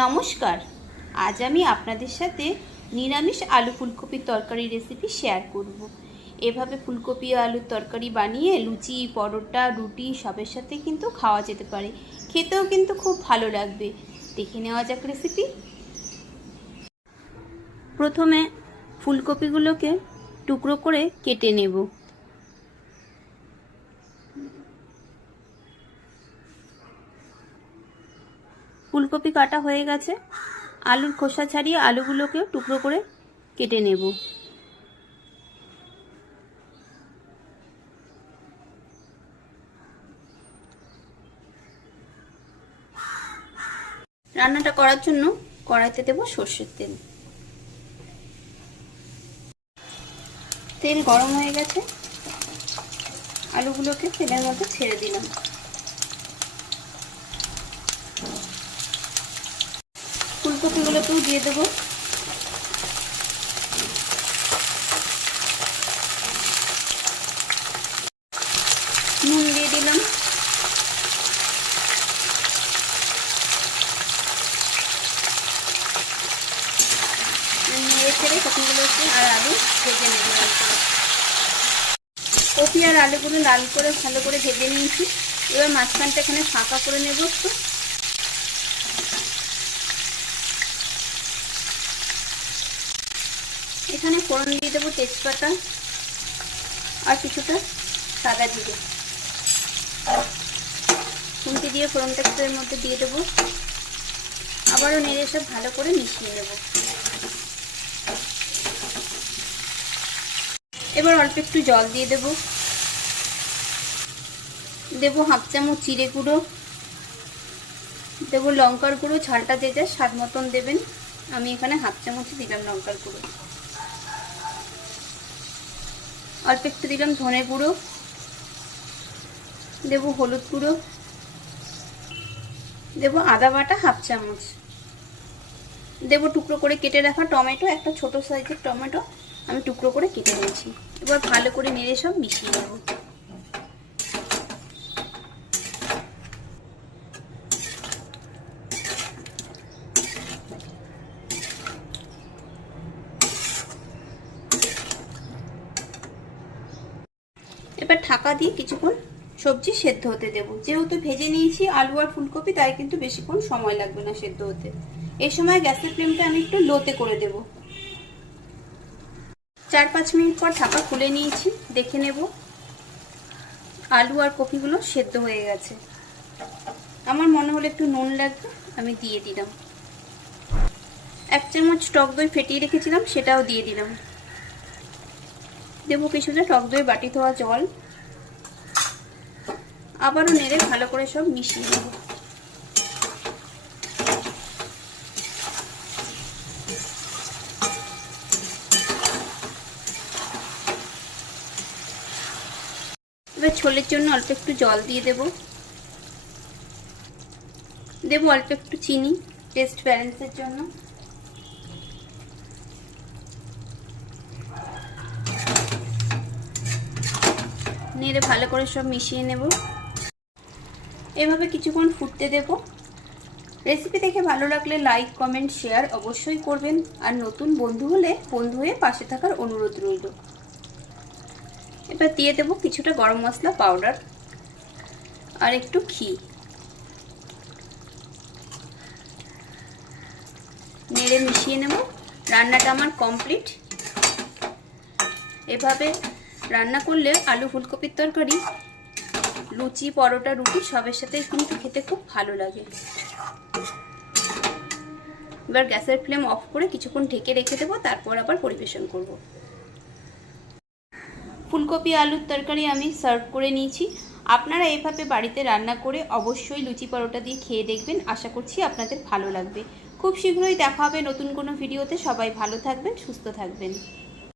নমস্কার। আজ আমি আপনাদের সাথে নিরামিষ আলু ফুলকপির তরকারি রেসিপি শেয়ার করব। এভাবে ফুলকপি আলুর তরকারি বানিয়ে লুচি, পরোটা, রুটি সবের সাথে কিন্তু খাওয়া যেতে পারে। খেতেও কিন্তু খুব ভালো লাগবে। দেখে নেওয়া যাক রেসিপি প্রথমে ফুলকপিগুলোকে টুকরো করে কেটে নেব। ফুলকপি কাটা হয়ে গেছে। আলুর খোসা ছাড়িয়ে আলুগুলোকেও টুকরো করে কেটে নেব। রান্নাটা করার জন্য কড়াইতে দেব সর্ষের তেল। তেল গরম হয়ে গেছে। আলুগুলোকে তেলের মধ্যে ছেড়ে দিলাম। ফুলকপিগুলোকেও দিয়ে দেবো। নুন দিয়ে দিলাম। আর আলু কপি আর আলুগুলো লাল করে ভালো করে ভেজে নিয়েছি। এবার মাঝখানটা এখানে ফাঁকা করে নেব একটু। এখানে ফোড়ন দিয়ে দেবো তেজপাতা আর কিছুটা সাদা জিরে। খুন্তি দিয়ে ফোড়নটা একটু এর মধ্যে দিয়ে দেবো। আবারও নেড়ে সব ভালো করে মিশিয়ে নেব। এবার অল্প একটু জল দিয়ে দেব। দেবো হাফ চামচ চিড়ে গুঁড়ো। দেবো লঙ্কার গুঁড়ো, ঝালটা যে যা স্বাদ মতন দেবেন। আমি এখানে হাফ চামচ দিলাম লঙ্কার গুঁড়ো। অল্প একটু দিলাম ধনে গুঁড়ো, দেব হলুদ গুঁড়ো, দেব আদা বাটা হাফ চামচ। দেব টুকরো করে কেটে রাখা টমেটো, একটা ছোট সাইজের টমেটো আমি টুকরো করে কেটে নিয়েছি। এবার ভালো করে নেড়ে সব মিশিয়ে নেব। এবার ঢাকা দিয়ে কিছুক্ষণ সবজি সেদ্ধ হতে দেবো। যেহেতু ভেজে নিয়েছি আলু আর ফুলকপি, তাই কিন্তু বেশিক্ষণ সময় লাগবে না সেদ্ধ হতে। এই সময় গ্যাসের ফ্লেমটা আমি একটু লোতে করে দেব। চার পাঁচ মিনিট পর ঢাকা খুলে নিয়েছি, দেখে নেব আলু আর কপিগুলো সেদ্ধ হয়ে গেছে। আমার মনে হলো একটু নুন লাগবে, আমি দিয়ে দিলাম। এক চামচ টক দই ফেটিয়ে রেখেছিলাম, সেটাও দিয়ে দিলাম। দেবো কিছুটা টক দই, বাটি ধোয়া, জল। আবারও নেড়ে ভালো করে সব মিশিয়ে নেব। এবার ছোলের জন্য অল্প একটু জল দিয়ে দেব। দেব অল্প একটু চিনি, টেস্ট ব্যালেন্সের জন্য। নেড়ে ভালো করে সব মিশিয়ে নেব। এভাবে কিছুক্ষণ ফুটতে দেব। রেসিপি দেখে ভালো লাগলে লাইক কমেন্ট শেয়ার অবশ্যই করবেন। আর নতুন বন্ধু হলে বন্ধু হয়ে পাশে থাকার অনুরোধ রইল। এবার দিয়ে দেব কিছুটা গরম মশলা পাউডার আর একটু ঘি। নেড়ে মিশিয়ে নেব। রান্নাটা আমার কমপ্লিট এভাবে রান্না করলে আলু, ফুলকপির তরকারি, লুচি, পরোটা, রুটি সবের সাথে কিন্তু খেতে খুব ভালো লাগে। এবার গ্যাসের ফ্লেম অফ করে কিছুক্ষণ ঢেকে রেখে দেবো, তারপর আবার পরিবেশন করব। ফুলকপি, আলুর তরকারি আমি সার্ভ করে নিয়েছি। আপনারা এভাবে বাড়িতে রান্না করে অবশ্যই লুচি, পরোটা দিয়ে খেয়ে দেখবেন। আশা করছি আপনাদের ভালো লাগবে। খুব শীঘ্রই দেখা হবে নতুন কোনো ভিডিওতে। সবাই ভালো থাকবেন, সুস্থ থাকবেন।